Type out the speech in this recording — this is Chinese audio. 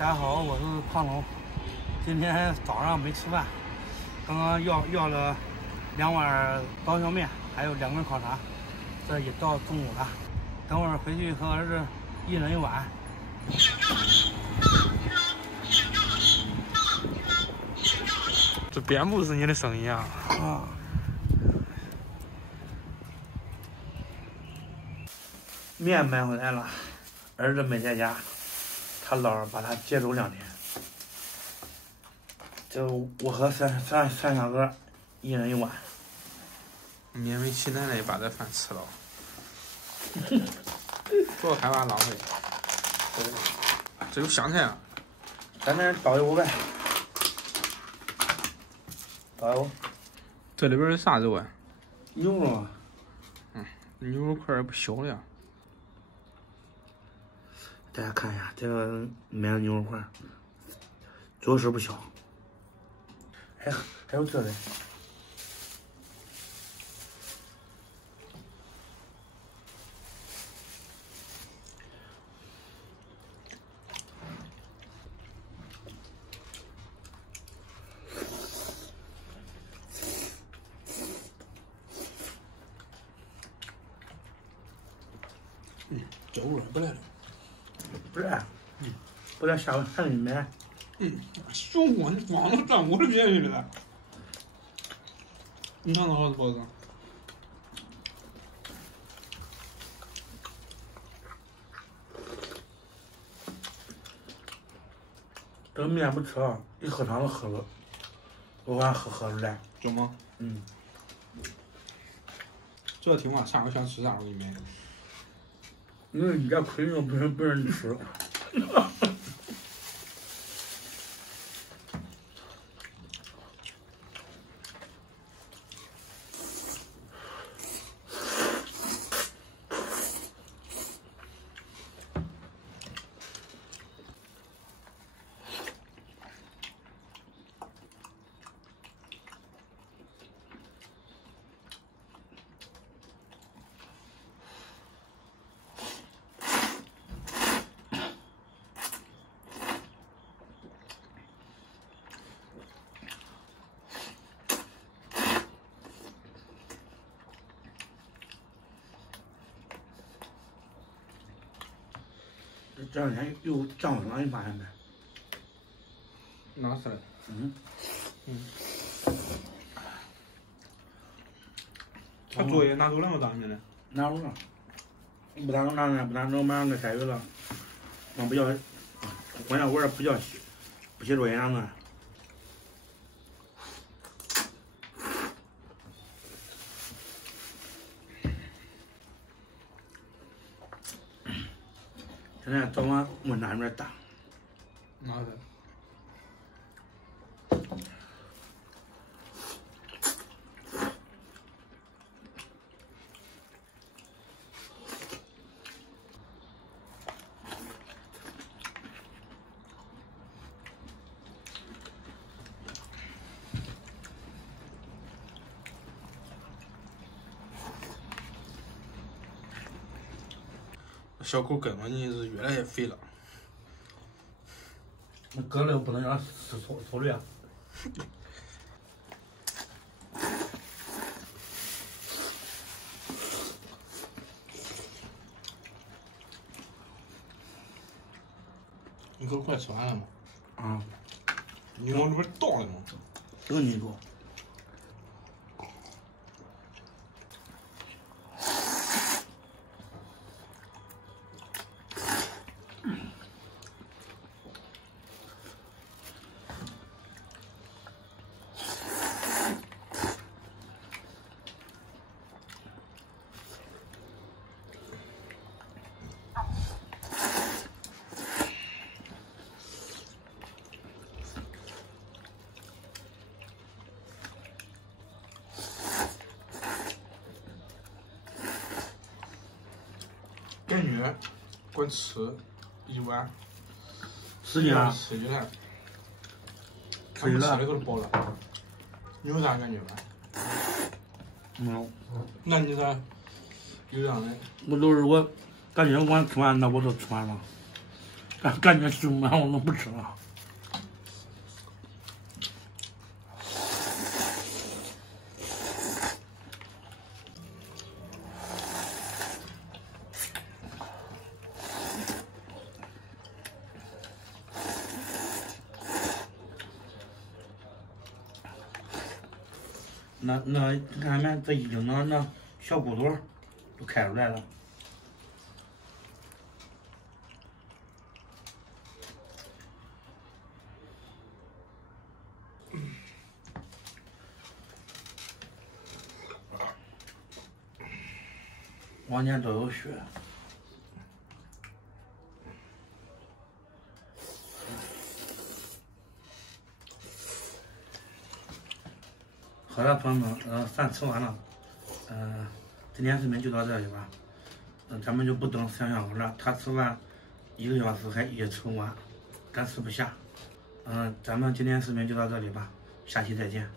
大家好，我是矿龙。今天早上没吃饭，刚刚要了2碗刀削面，还有2根烤肠。这也到中午了，等会儿回去和儿子一人1碗。这边不是你的声音啊！啊。面买回来了，儿子没在家，他姥儿把他接走2天。就我和三小哥一人1碗。勉为其难的把这饭吃了，多害怕浪费。这有香菜啊！咱这倒油呗，倒油。这里边是啥肉啊？牛肉啊。牛肉块不小呀。大家看一下这个买的牛肉块，着实不小。还有这里。这味儿不来了。不是，不然下回还给你买。小货你光能占我的便宜了。你尝尝好不好吃？这个面不吃啊，一喝汤都喝了，我晚喝出来。中吗？这挺好，下回想吃啥我给你买。因为你这亏了不让你吃。这2天又降温了，你发现没？哪是？他作业拿走了没？当年的？拿走了。不打整，马上就开学了。不叫，关键我这不叫不写作业呢。现在早晚温差有点大。哪是？小狗跟着你是越来越肥了。那搁了又不能让它吃粗略。你都快吃完了吗？啊。你往里边倒了吗？等你说。感觉光吃1碗10斤啊！吃起来，吃起来吃的都饱了。你有啥感觉吗？没有。那你咋有样的？我都是我感觉我吃完，那我都吃完了。感觉吃不完，我都不吃了。那你看没？这一经那小骨头都开出来了。往年都有血。好了，朋友们，饭吃完了，今天视频就到这里吧。咱们就不等香香了，他吃饭1个小时还也吃不完，咱吃不下。咱们今天视频就到这里吧，下期再见。